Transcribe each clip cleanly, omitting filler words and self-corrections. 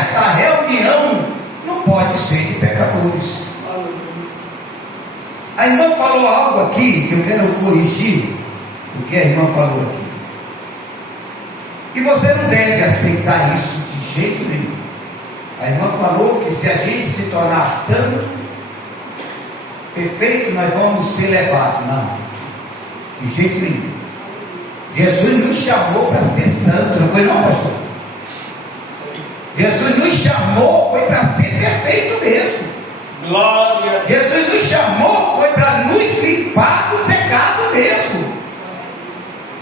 esta reunião não pode ser de pecadores. A irmã falou algo aqui que eu quero corrigir o que a irmã falou aqui. E você não deve aceitar isso de jeito nenhum. A irmã falou que se a gente se tornar santo, perfeito, nós vamos ser levados. Não, de jeito nenhum. Jesus nos chamou para ser santo, não foi não, pastor? Jesus nos chamou, foi para ser perfeito mesmo. Glória. Jesus nos chamou, foi para nos limpar do pecado mesmo.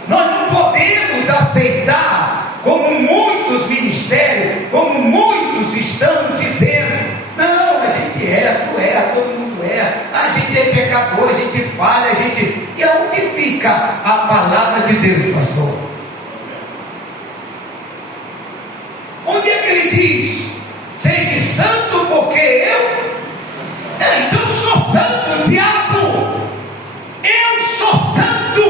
Nós não podemos aceitar, como muitos ministérios, como muitos estão dizendo, não, a gente erra, tu erra, todo mundo erra, a gente é pecador, a gente falha, a gente... E aonde fica a palavra de Deus, pastor? Onde é que ele diz, seja santo porque eu... então eu sou santo, diabo. Eu sou santo,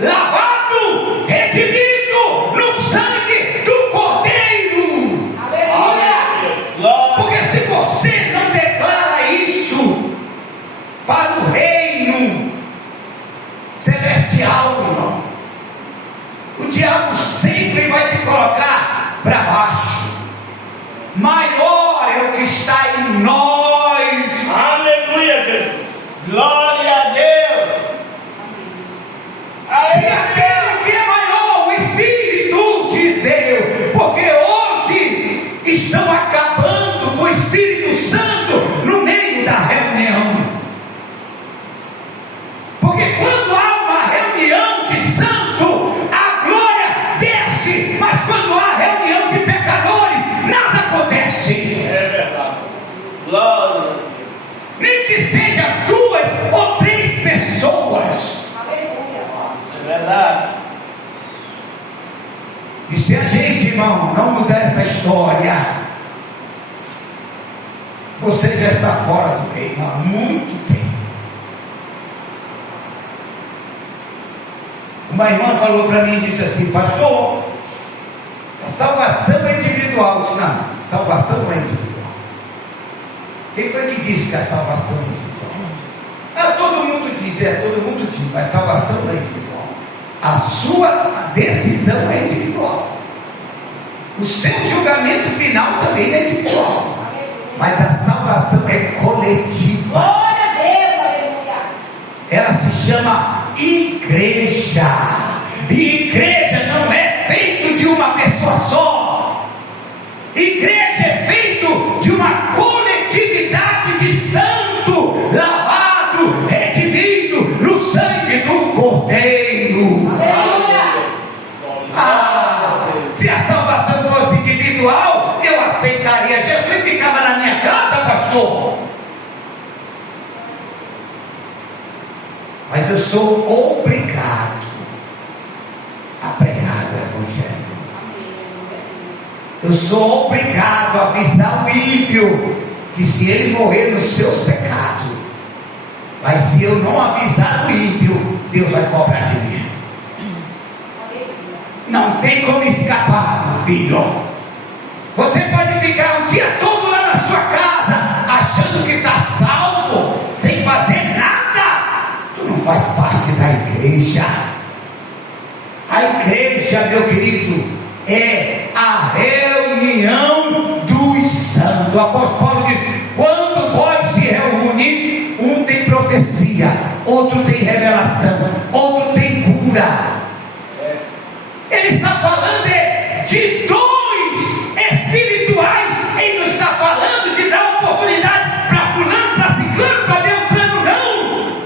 lavado, redimido no sangue do Cordeiro. Aleluia. Porque se você não declara isso para o reino celestial, irmão, o diabo sempre vai te colocar para baixo. Maior é o que está em nós. Aleluia, Deus. Glória a Deus. E aquele que é maior, o Espírito de Deus. Porque hoje estão acabando com o Espírito Santo no meio da reunião. Porque quando há uma reunião de santo, a glória desce. Mas quando há reunião de pecadores, nada acontece. É verdade. Glória. Nem que seja 2 ou 3 pessoas. É verdade. E se a gente, irmão, não mudar essa história, você já está fora do reino há muito tempo. Uma irmã falou para mim e disse assim, pastor, a salvação é individual. Eu disse, não, salvação não é individual. Quem foi que disse que a salvação é individual? Todo mundo diz, mas salvação não é individual. A sua decisão é individual. O seu julgamento final também é individual. Mas a salvação é coletiva. Glória a Deus, aleluia. Ela se chama igreja. E igreja não é feito de uma pessoa só. Igreja é feito de uma coletividade de santo, lavado, redimido no sangue do Cordeiro. Se a salvação fosse individual, eu aceitaria Jesus e ficava na minha casa, pastor. Mas eu sou obrigado a pregar o Evangelho. Eu sou obrigado a avisar o ímpio que se ele morrer nos seus pecados, mas se eu não avisar o ímpio, Deus vai cobrar de mim. Não tem como escapar, meu filho. Você pode ficar o dia todo lá na sua casa, achando que está salvo, sem fazer nada. Tu não faz parte da igreja. A igreja, meu querido, é a reunião dos santos. O apóstolo Paulo diz, quando vós se reúne, um tem profecia, outro tem revelação, outro tem cura. Ele está falando de dons espirituais. Ele não está falando de dar oportunidade para fulano, para ciclano, para beltrano, não.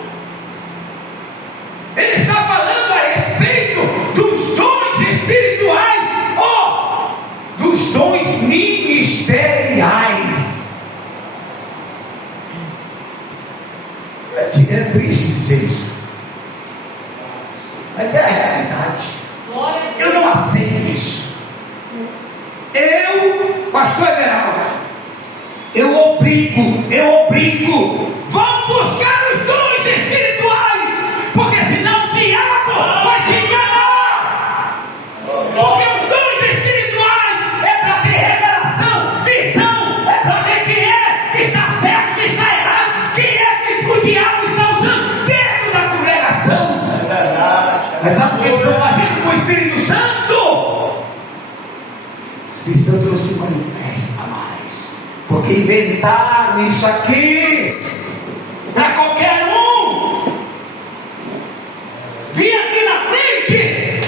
Ele está falando a respeito dos dons espirituais, ou dos dons ministeriais. É triste dizer isso, mas é a realidade. Eu não aceito isso. inventaram isso aqui para qualquer um vir aqui na frente,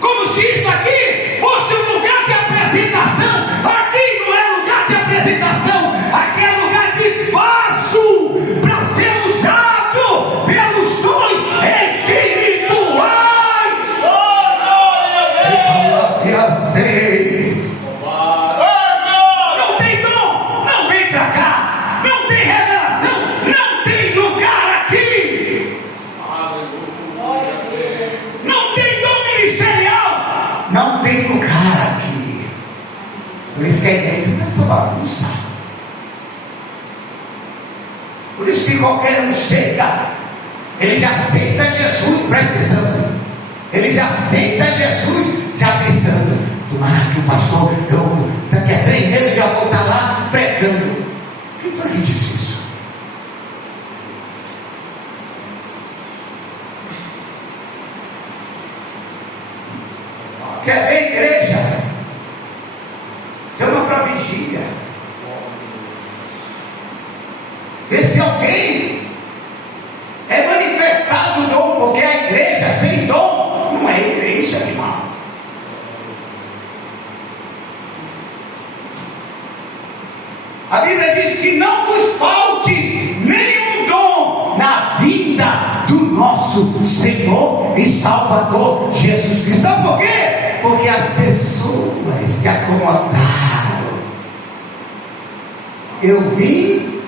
como se isso aqui fosse um lugar de apresentação. Aqui não é lugar de apresentação, aqui é lugar de vaso para ser usado pelos dons espirituais. Eu sei. Não tem dom, não vem para cá. Não tem revelação, não tem lugar aqui. Não tem dom ministerial, não tem lugar aqui. Por isso que a igreja está essa bagunça. Por isso que qualquer um chega, ele já aceita Jesus, presta atenção. Ele já aceita Jesus, já pensando: tomara que o pastor, daqui a 3 meses já vou estar lá pregando. Quem foi que disse isso? Quer ver igreja? Chama para vigília. Vê se alguém é manifestado o dom, porque a igreja sem dom não é igreja, irmão. A Bíblia diz que não vos falte nenhum dom na vida do nosso Senhor e Salvador Jesus Cristo. Sabe por quê? Porque as pessoas se acomodaram. Eu vim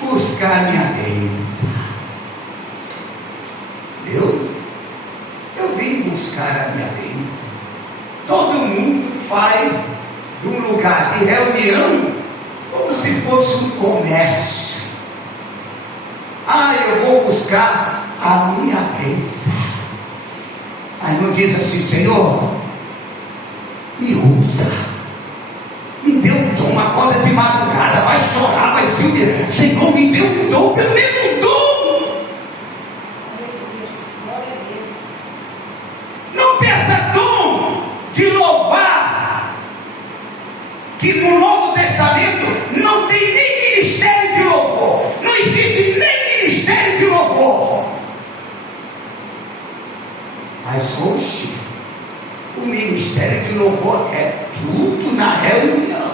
buscar minha bênção. Eu vim buscar a minha bênção. Todo mundo faz de um lugar de reunião como se fosse um comércio. Eu vou buscar a minha bênção. Aí não diz assim: Senhor, me usa, me dê um dom, acorda de madrugada, vai chorar, vai se humilhar. Senhor, me dê um dom, pelo menos um dom. Não peça dom de louvar, que no Novo Testamento não tem nem ministério de louvor, não existe nem ministério de louvor. Mas hoje o ministério de louvor é tudo na reunião.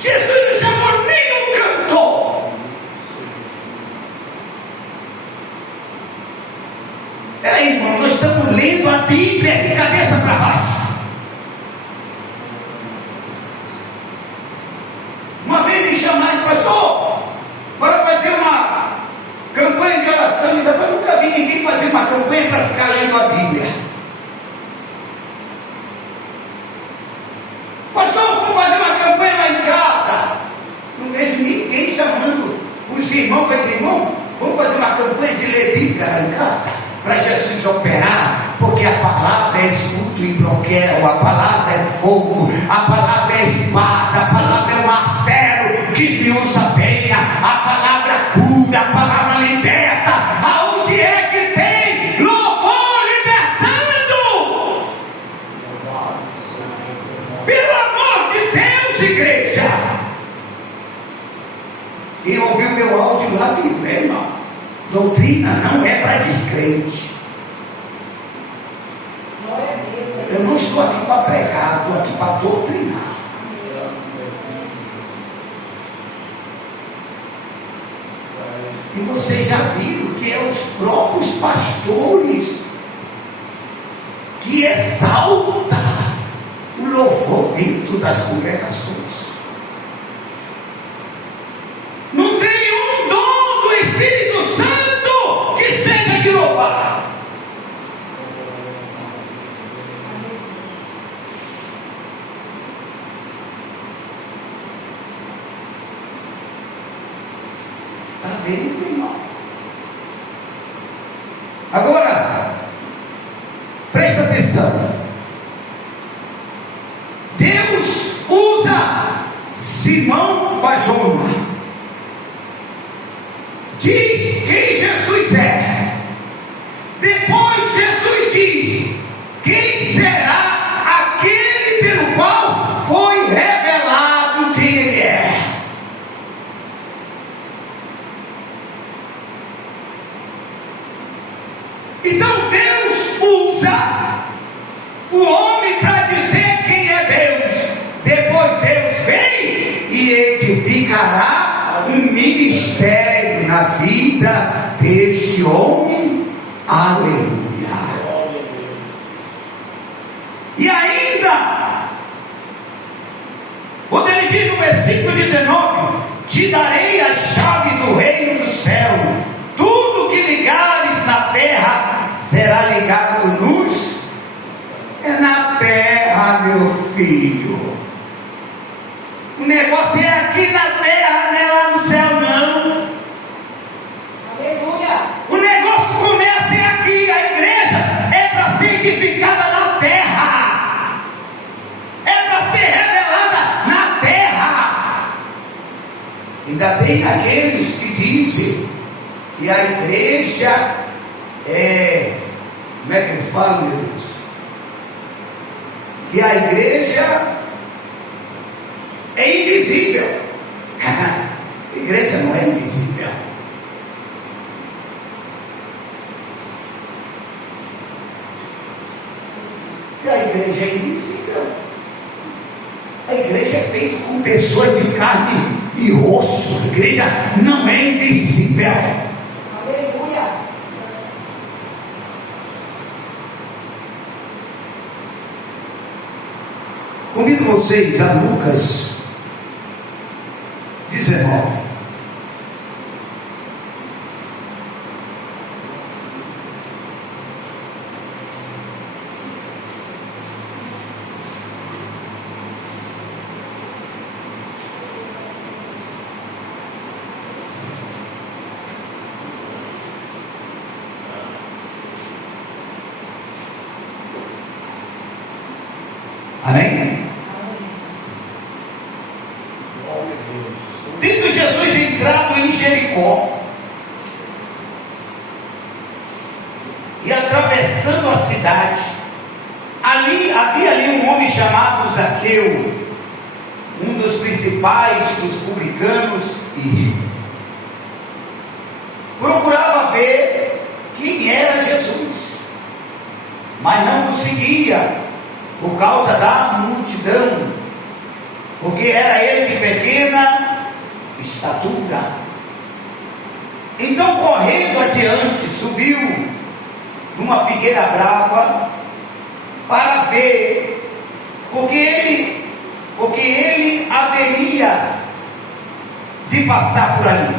Jesus não chamou nenhum cantor. Peraí, irmão, nós estamos lendo a Bíblia de cabeça para baixo. Uma vez me chamaram: pastor, bora fazer uma campanha de oração. Eu nunca vi ninguém fazer uma campanha para ficar lendo a Bíblia. Pastor, vamos fazer uma campanha lá em casa. Não vejo ninguém chamando os irmãos para dizer: irmão, vamos fazer uma campanha de ler Bíblia lá em casa, para Jesus operar, porque a palavra é escudo e bloqueio, a palavra é fogo, a palavra é espada, a palavra é martelo que esmiuça a penha, a palavra cura, a palavra liberta. Aonde é que tem louvor libertando? Pelo amor de Deus, igreja. Quem ouviu meu áudio lá diz: né, irmão, doutrina não é para descrente. Eu não estou aqui para pregar, estou aqui para doutrinar. E vocês já viram que é os próprios pastores que exaltam o louvor dentro das congregações. Não tem um dom do Espírito Santo que seja de louvar. Está vendo, irmão? Agora, presta atenção. Deus usa Simão Barjona. Diz quem Jesus é. Depois Jesus diz: Então Deus usa o homem para dizer quem é Deus. Depois Deus vem e edificará um ministério na vida deste homem. Aleluia. E ainda, quando ele diz no versículo 19: te darei a chave do reino do céu, tudo que ligares na terra será ligado nos... É na terra, meu filho. O negócio é aqui na terra, não é lá no céu, não. Aleluia. O negócio começa é aqui. A igreja é para ser edificada na terra, é para ser revelada na terra. Ainda tem aqueles que dizem que a igreja é... Como é que eles falam, meu Deus? Que a igreja é invisível. A igreja não é invisível. Se a igreja é invisível, a igreja é feita com pessoas de carne e osso. A igreja não é invisível. Aleluia. Convido vocês a Lucas 19. Amém? Tendo Jesus entrado em Jericó e atravessando a cidade, havia ali um homem chamado Zaqueu, um dos principais dos publicanos e rico. Procurava ver quem era Jesus, mas não conseguia, por causa da multidão, porque era ele de pequena estatura. Então, correndo adiante, subiu numa figueira brava para ver, porque ele haveria de passar por ali.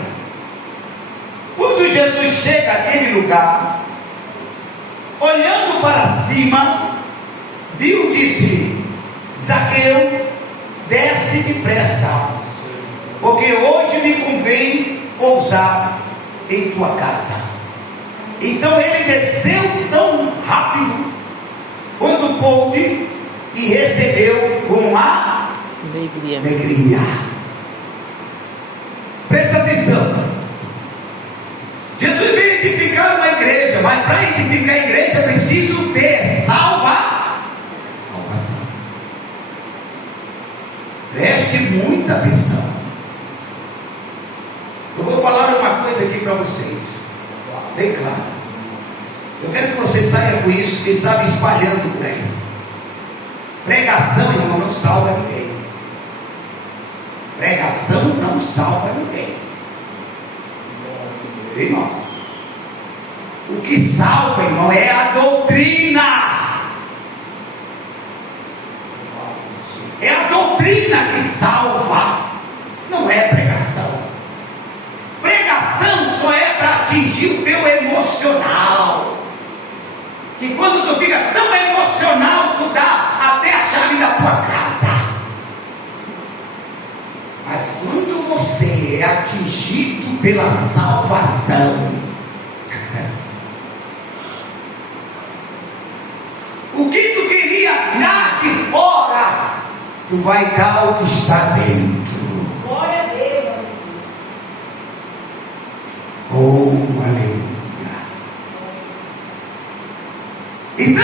Quando Jesus chega àquele lugar, olhando para cima, viu, disse: Zaqueu, desce depressa, porque hoje me convém pousar em tua casa. Então ele desceu tão rápido quanto pôde e recebeu com alegria. Presta atenção. Jesus veio edificar uma igreja, mas para edificar a igreja é preciso ter salvação. Preste muita atenção. Eu vou falar uma coisa aqui para vocês, bem claro. Eu quero que você saia com isso e sabe espalhando por aí. Pregação, irmão, não salva ninguém. Pregação não salva ninguém. Irmão, o que salva, irmão, é a doutrina. É a doutrina que salva, não é pregação. Pregação só é para atingir o teu emocional. E quando tu fica tão emocional, tu dá até a chave da tua casa. Mas quando você é atingido pela salvação, o que tu queria dar de fora, tu vai dar o que está dentro. Glória a Deus. Oh, aleluia. Então,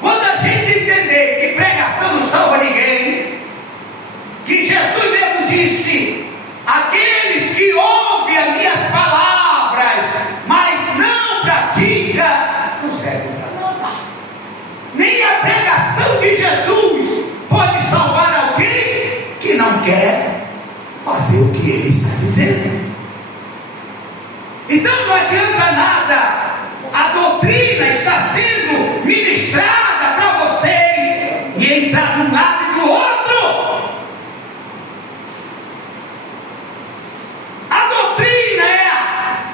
quando a gente entender que pregação não salva ninguém, que Jesus mesmo disse: aqueles que ouvem as minhas palavras, mas não praticam, que ele está dizendo. Então não adianta nada, a doutrina está sendo ministrada para você e entrar de um lado e do outro. A doutrina é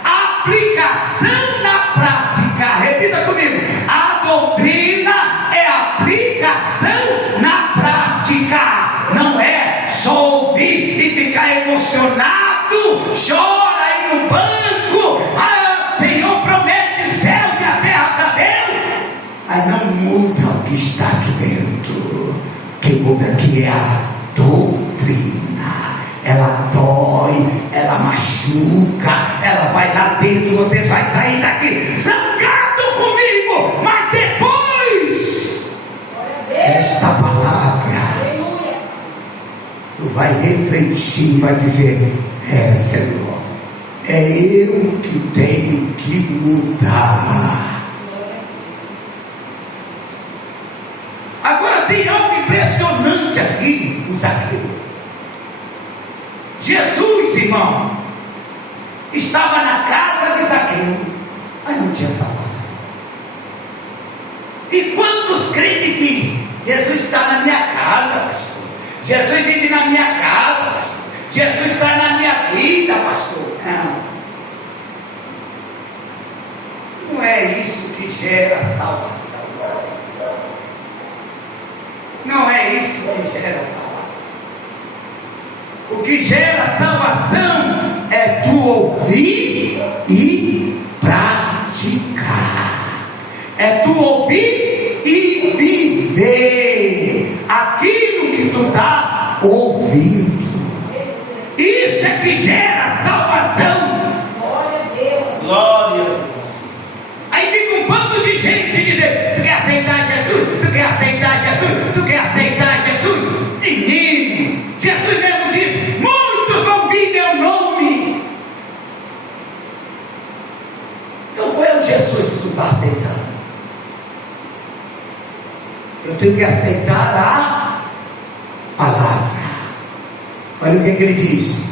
a aplicação na prática. Repita comigo: a doutrina é a aplicação na prática. Não é só ouvir e ficar emocionado, chora aí no banco, Senhor promete céus e a terra para Deus. Aí não muda o que está aqui dentro. O que muda aqui é a doutrina. Ela dói, ela machuca, ela vai lá dentro, você vai sair daqui zangado comigo, mas depois esta palavra tu vai refletir e vai dizer: é, Senhor, é eu que tenho que mudar. Agora tem algo impressionante aqui no Zaqueu. Jesus, irmão, estava na casa de Zaqueu, mas não tinha salvação. E quantos crentes dizem: Jesus está na minha casa, pastor, Jesus vive na minha casa, pastor, Jesus está na minha vida, pastor. Não é isso que gera salvação. Não é isso que gera salvação. O que gera salvação é tu ouvir e praticar. É tu ouvir e viver aquilo que tu está ouvindo. Isso é que gera salvação. Glória a Deus. Glória a Deus. Aí fica um bando de gente dizendo: tu quer aceitar Jesus? Tu quer aceitar Jesus? Tu quer aceitar Jesus? Menino, Jesus mesmo disse: muitos vão vir meu nome. Então qual é o Jesus que tu está aceitando? Eu tenho que aceitar a palavra. Olha o que ele diz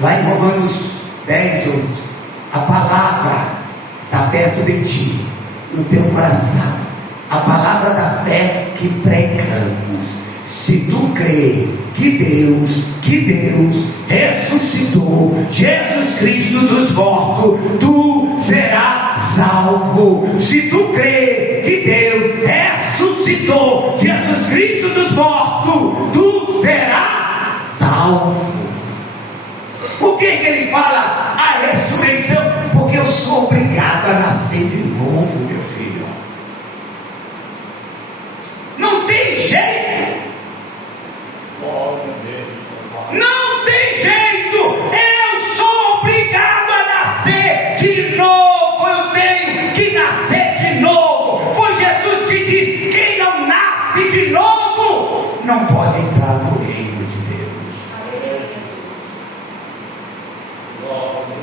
lá em Romanos 10:8: a palavra está perto de ti, no teu coração, a palavra da fé que pregamos. Se tu crê que Deus ressuscitou Jesus Cristo dos mortos, tu serás salvo. Se tu crê que Deus ressuscitou Jesus Cristo dos mortos, tu serás salvo. Por que ele fala a ressurreição? Porque eu sou obrigado a nascer de novo, meu filho. Não tem jeito. Não tem jeito. Eu sou obrigado a nascer de novo. Eu tenho que nascer de novo. Foi Jesus que disse: quem não nasce de novo não pode entrar no reino de Deus.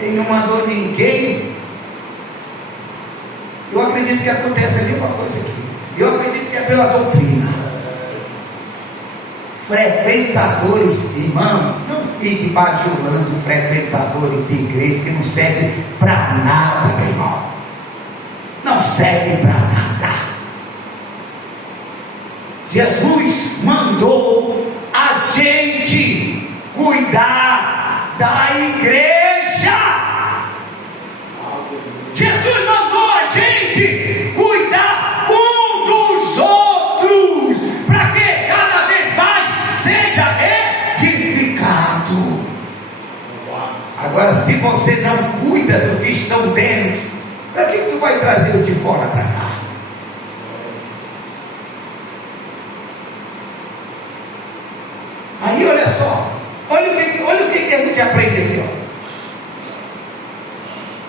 Ele não mandou ninguém. Eu acredito que acontece ali uma coisa aqui. Eu acredito que é pela doutrina. Frequentadores, irmão, não fique bajulando frequentadores de igreja que não serve para nada, meu irmão. Não serve para nada. Jesus mandou a gente cuidar da igreja. Jesus mandou a gente cuidar um dos outros, para que cada vez mais seja edificado. Agora, se você não cuida do que estão dentro, para que tu vai trazer o de fora para cá? Aí olha só, olha o que a gente aprende aqui, ó.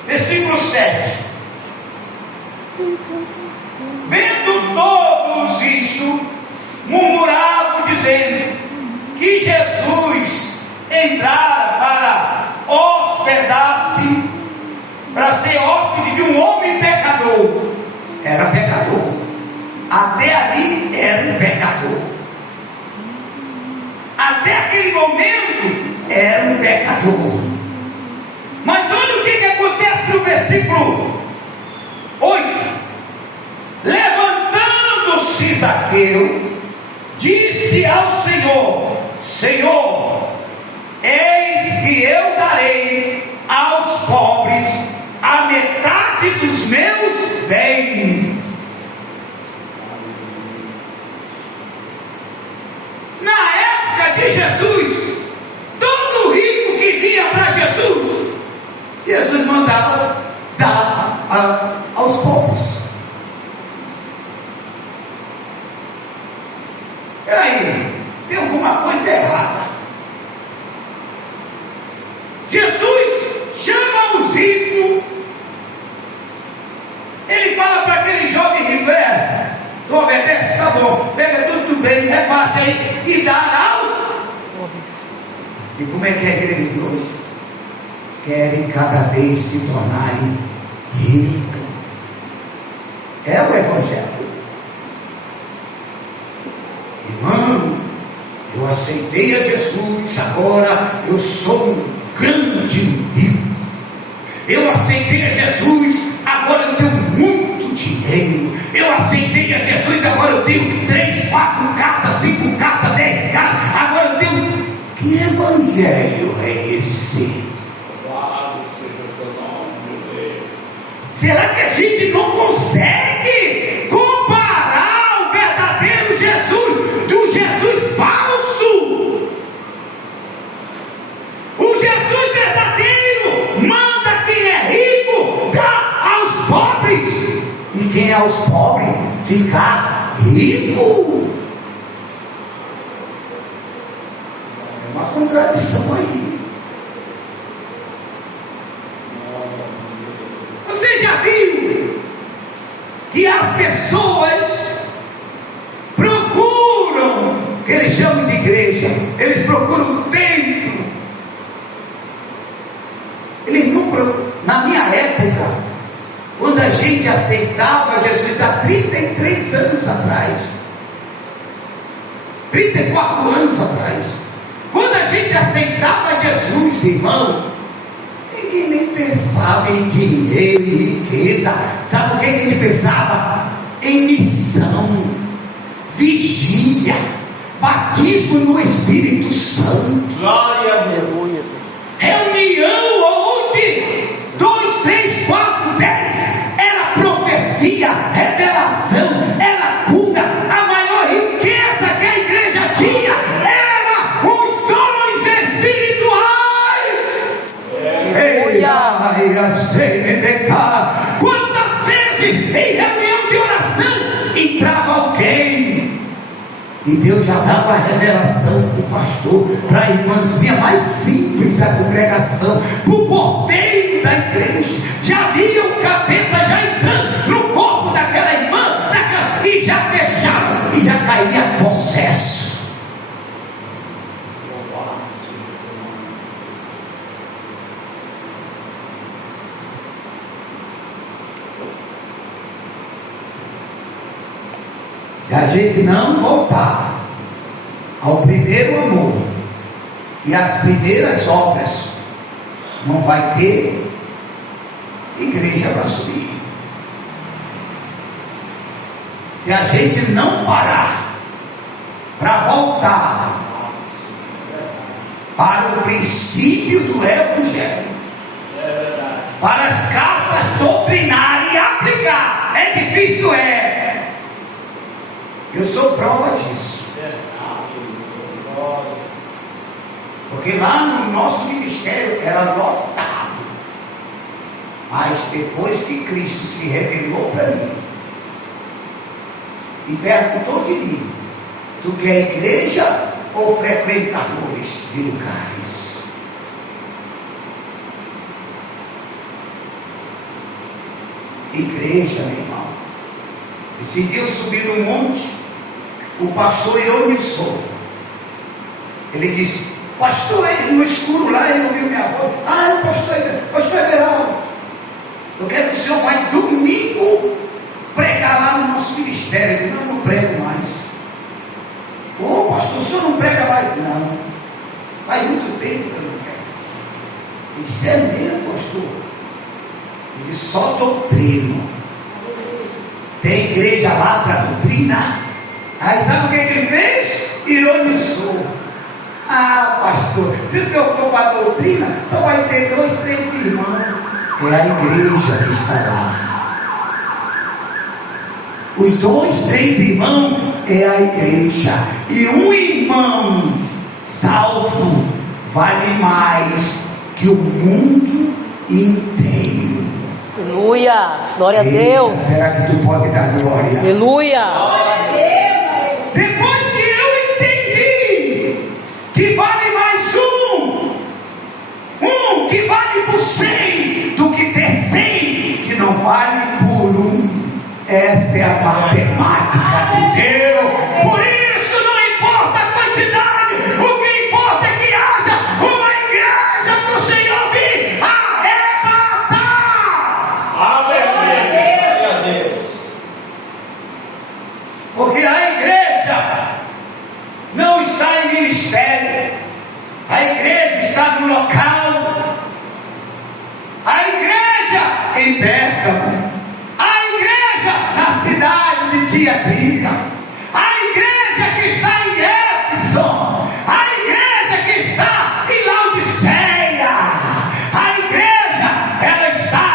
Versículo 7: vendo todos isto, murmuravam, dizendo que Jesus entrara para hospedar-se, para ser hóspede de um homem pecador. Era pecador, até ali era um pecador. Até aquele momento era um pecador. Mas olha o que acontece no versículo 8. Levantando-se Zaqueu, disse ao Senhor: Senhor, eis que eu darei aos pobres a metade dos meus bens. Na época de Jesus, todo rico que vinha para Jesus mandava dar aos pobres. Peraí, tem alguma coisa errada. Jesus chama os ricos. Ele fala para aquele jovem rico: tu obedece? Tá bom, pega tudo bem, reparte aí e dá aos pobres. E como é que é a igreja de hoje? Querem cada vez se tornarem ricos. É o Evangelho. Irmão, eu aceitei a Jesus, agora eu sou um grande rico. Eu aceitei a Jesus, agora eu tenho muito dinheiro. Eu aceitei a Jesus, agora eu tenho 3, 4 casas, 5 casas, 10 casas. Agora eu tenho... Que evangelho é esse? Será que a gente não consegue comparar o verdadeiro Jesus do Jesus falso? O Jesus verdadeiro manda quem é rico dar aos pobres, e quem é aos pobres ficar rico. É uma contradição aí. Você já viu que as pessoas procuram, que eles chamam de igreja, eles procuram o templo. Eles não procuram. Na minha época, quando a gente aceitava Jesus há 33 anos atrás, 34 anos atrás, quando a gente aceitava Jesus, irmão, ninguém nem pensava em dinheiro e riqueza. Sabe o que a gente pensava? Em missão, vigília, batismo no Espírito Santo, Glória a Deus. reunião onde 2, 3, 4, 10 era profecia, revelação, era cura. A maior riqueza que a igreja tinha era os dons espirituais. Quantas vezes em reunião de oração entrava alguém e Deus já dava a revelação para o pastor, para a irmãzinha mais simples da congregação, para o porteiro da igreja. Já via o capeta já entrando no corpo daquela irmã, e já fechava, e já caía possesso. Se a gente não voltar ao primeiro amor e às primeiras obras, não vai ter igreja para subir. Se a gente não parar para voltar para o princípio do Evangelho, para as cartas doutrinárias e aplicar, é difícil, eu sou prova disso. Porque lá no nosso ministério era lotado. Mas depois que Cristo se revelou para mim e perguntou de mim: tu quer igreja ou frequentadores de lugares? Igreja, meu irmão. Esse dia eu subi no monte, o pastor ironizou. Ele disse: pastor, no escuro lá, ele ouviu minha voz. Ah, pastor Everaldo, eu quero que o senhor vai domingo pregar lá no nosso ministério. Eu disse: não prego mais. Ô pastor, o senhor não prega mais? Não, faz muito tempo que eu não Isso é mesmo, pastor? Ele só doutrina. Tem igreja lá para doutrinar. Aí sabe o que ele fez? Ironizou. Ah, pastor, se o senhor for para a doutrina, só vai ter 2, 3 irmãos. É a igreja que está lá. Os 2, 3 irmãos é a igreja. E um irmão salvo vale mais que o mundo inteiro. Aleluia, glória a Eita, Deus. será que tu pode dar glória? Aleluia. Depois que eu entendi que vale mais um que vale por 100 do que ter 100 que não vale por um. Esta é a matemática de Deus. Por isso não importa a quantidade, o que importa é que haja uma igreja para o Senhor vir arrebatar. Amém. Porque a igreja não está em ministério, a igreja está no local, a igreja em Pérgamo, a igreja na cidade de Tiatira, a igreja que está em Éfeso, a igreja que está em Laodiceia, a igreja ela está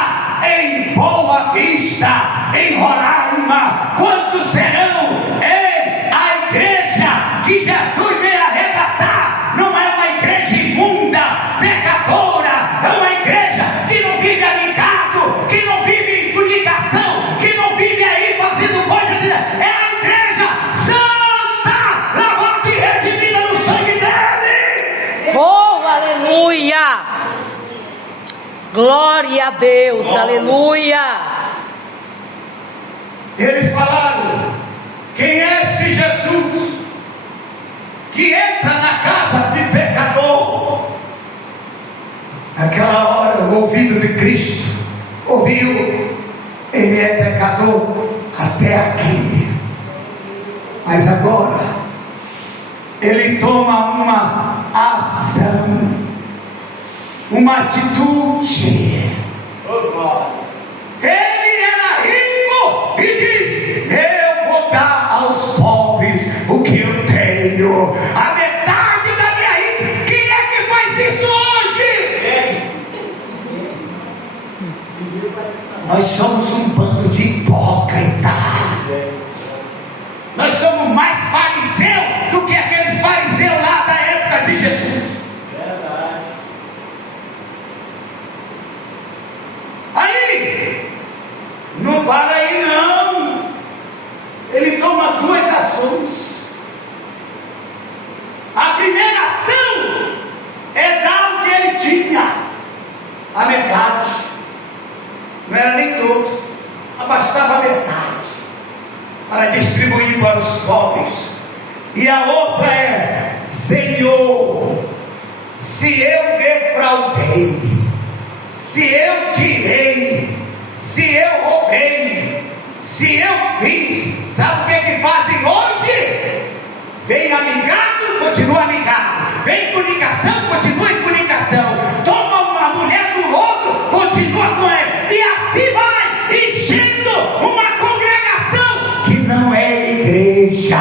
em Boa Vista, em Roraima. Quantos serão? Ei, a igreja que Jesus veio arrebatar não é uma igreja imunda, pecadora, é uma igreja que não vive amigado, que não vive em fornicação, que não vive aí fazendo coisas. É a igreja santa, lavada e redimida no sangue dele. Oh, aleluias. Glória a Deus, aleluias. Eles falaram: quem é esse Jesus que entra na casa de pecador? Naquela hora o ouvido de Cristo ouviu: ele é pecador até aqui, mas agora ele toma uma ação, uma atitude. Ele era rico e diz: eu vou dar aos pobres o que eu tenho, a metade da minha riqueza. Quem é que faz isso hoje? Nós somos um bando de hipócritas. Nós somos mais fariseus do que aqueles fariseus lá da época de Jesus. Aí, não para aí não. Ele toma 2 ações. A primeira ação é dar o que ele tinha, a metade. Não era nem todo, bastava a metade para distribuir para os pobres. E a outra é: Senhor, se eu defraudei, se eu tirei, se eu roubei, se eu fiz, sabe o que fazem hoje? Vem amigado, continua amigado. Vem fornicação, continua em fornicação. Toma uma mulher do outro, continua com ela. E assim vai, enchendo uma congregação que não é igreja.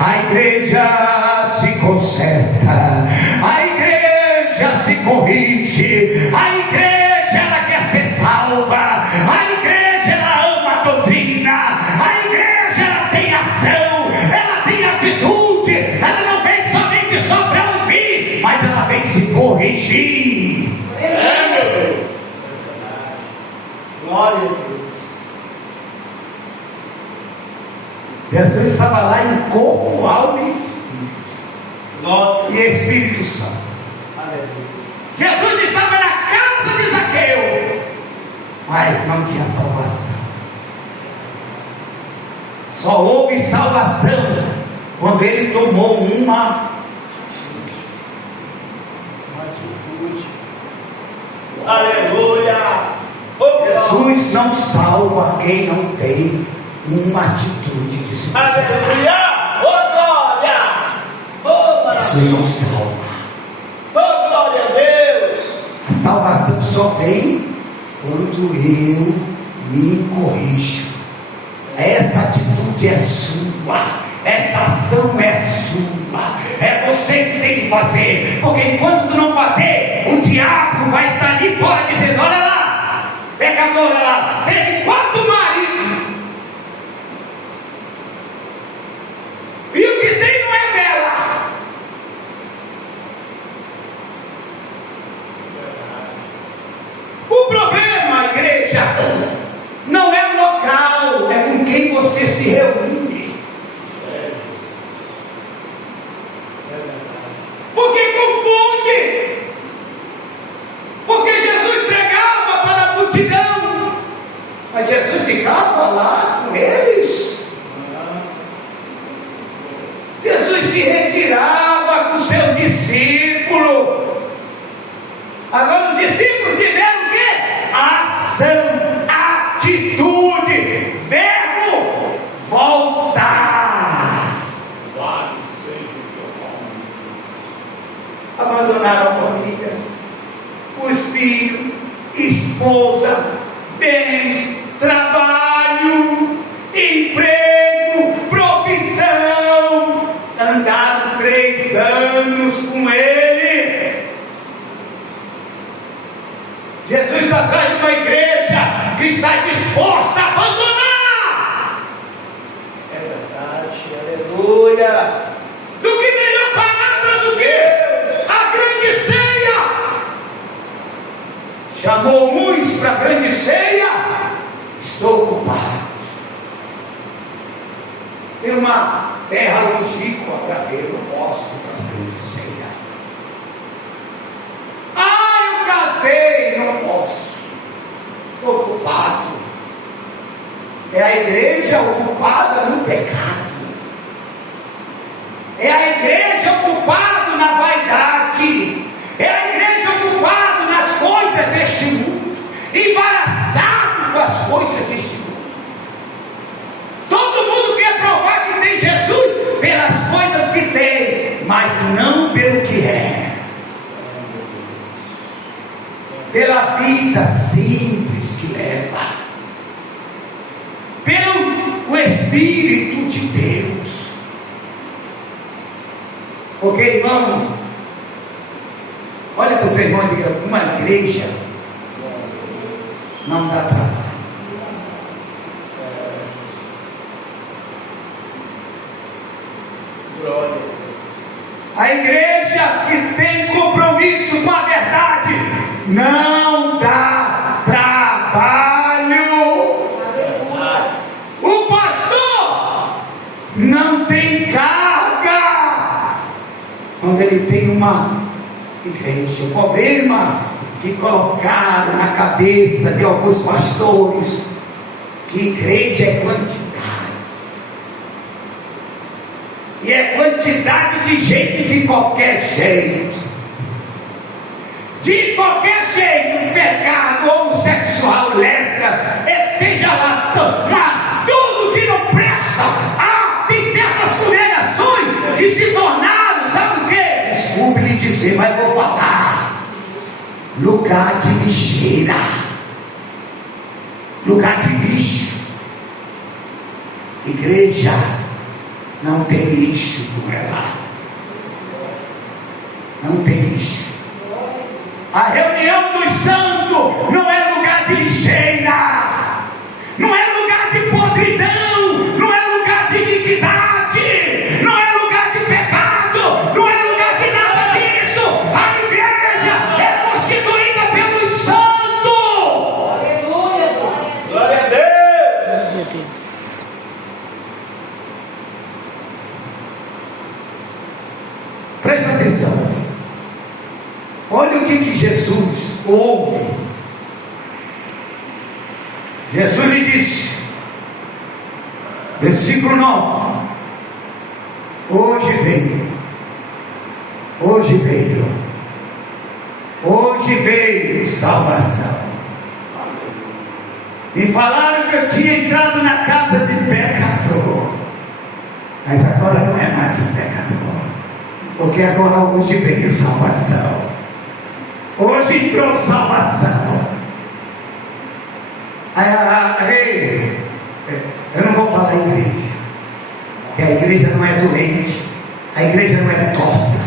A igreja se conserta, a igreja se corrige, a igreja ela quer ser salva, a igreja ela ama a doutrina, a igreja ela tem ação, ela tem atitude, ela não vem somente só para ouvir, mas ela vem se corrigir. É, meu Deus. Glória a Deus. Jesus estava lá em corpo, alma e espírito. Glória. E Espírito Santo. Aleluia. Jesus estava na casa de Zaqueu, mas não tinha salvação. Só houve salvação quando ele tomou uma atitude. Aleluia. Oh, Jesus não salva quem não tem uma atitude de se. aleluia. Oh, glória. Oh, Jesus maravilha. não salva. Oh, glória a Deus. A salvação só vem quando eu me corrijo. Essa atitude é sua, essa ação é sua, é você que tem que fazer, porque enquanto tu não fazer, o diabo vai estar ali fora dizendo: olha lá, pecadora lá, teve 4 maridos, e o que tem não é dela. O problema, igreja, não é o local, é com quem você se reúne. Porque confunde. Porque Jesus pregava para a multidão, mas Jesus ficava lá com eles. Jesus se retirava com seu discípulo. Agora os discípulos tiveram o quê? Ação, atitude, verbo, voltar. Abandonaram a família, os filhos, esposa, bens, trabalho, emprego, profissão. Andaram 3 anos com ele. Jesus está atrás de uma igreja que está disposta a abandonar. É verdade, aleluia. Do que melhor palavra do que a grande ceia. Chamou muitos para a grande ceia. Estou ocupado. Tem uma terra longínqua para ver, não posso para a grande ceia. Eu casei, não posso. Estou ocupado. É a igreja ocupada no pecado. É a igreja ocupada na vaidade. É a igreja ocupada nas coisas deste mundo, embaraçado com as coisas deste mundo. Todo mundo quer provar que tem Jesus pelas coisas que tem, mas não pelo que é. Pela vida simples que leva, pelo o Espírito de Deus. Porque, irmão, olha para o teu irmão e diga: uma igreja não dá trabalho. A igreja que tem compromisso com a verdade não dá trabalho. O pastor não tem carga quando ele tem uma igreja. O problema que colocaram na cabeça de alguns pastores, que igreja é quantidade. E é quantidade de gente de qualquer jeito. De qualquer jeito, pecado, homossexual, lésbica, seja lá, tudo que não presta. Tem certas congregações que se tornaram, sabe o quê? Desculpe lhe dizer, mas vou falar. Lugar de lixeira. Lugar de lixo. Igreja não tem lixo com ela. Não tem lixo. A reunião dos santos não é lugar de lixeira, não é lugar de podridão, não é lugar de iniquidade, não é lugar de pecado, não é lugar de nada disso. A igreja é constituída pelos santos. Aleluia. Glória a Deus. Meu Deus. Presta atenção. Olha o que Jesus ouve. Jesus lhe disse, versículo 9: hoje veio, salvação. Me falaram que eu tinha entrado na casa de pecador, mas agora não é mais um pecador, porque agora hoje veio salvação. Hoje entrou salvação. Eu não vou falar igreja, porque a igreja não é doente, a igreja não é torta,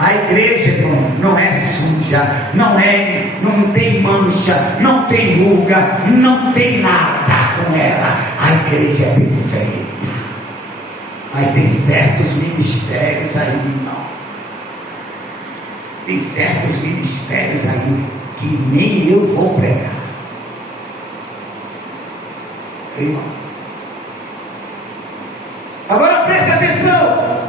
a igreja não é suja, não tem mancha, não tem ruga, não tem nada com ela. A igreja é perfeita. Mas tem certos ministérios aí, irmão. Tem certos ministérios aí que nem eu vou pregar. Irmão. Agora presta atenção.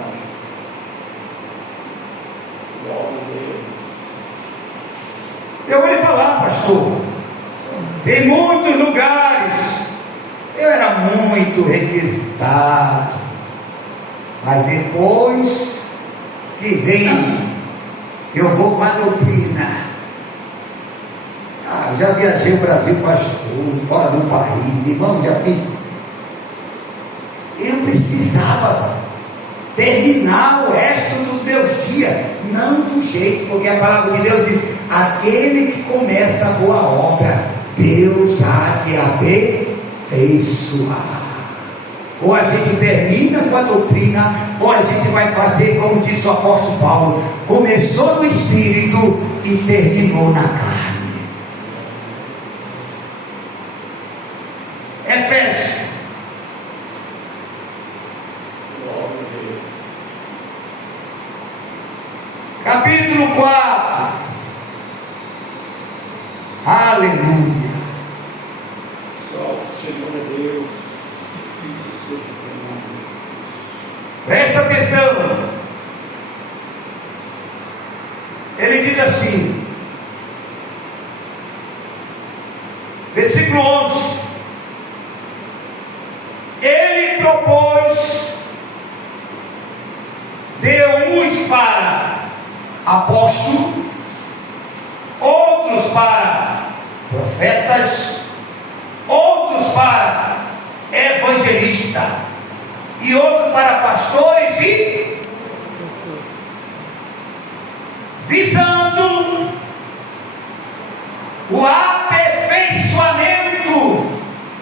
Eu vou lhe falar, pastor. Tem muitos lugares. Eu era muito requisitado. Mas depois que vem, eu vou com a doutrina. Já viajei o Brasil pastor, fora do país, irmão, já fiz. Eu precisava terminar o resto dos meus dias, não do jeito, porque a palavra de Deus diz: aquele que começa a boa obra, Deus há de aperfeiçoar. Ou a gente termina com a doutrina, ou a gente vai fazer como disse o apóstolo Paulo: começou no espírito e terminou na carne. Efésios capítulo 4. Aleluia. Só o Senhor é Deus. Presta atenção. Ele diz assim, versículo 11: ele propôs, deu uns para apóstolo, outros para profetas, outros para evangelista, e outros para pastores, e visando o aperfeiçoamento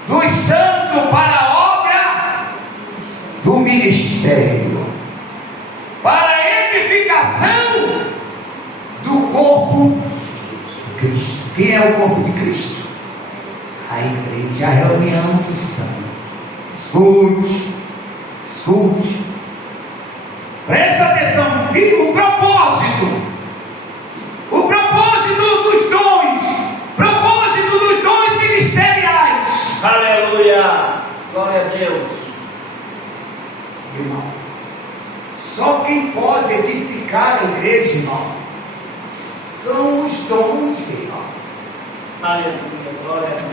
dos santos para a obra do ministério, para a edificação do corpo de Cristo. Quem é o corpo de Cristo? A igreja, a reunião dos santos. Escute, presta atenção, filho, o propósito dos dons ministeriais. Aleluia. Glória a Deus. Irmão, só quem pode edificar a igreja, irmão, são os dons, irmão. Aleluia. Glória a Deus.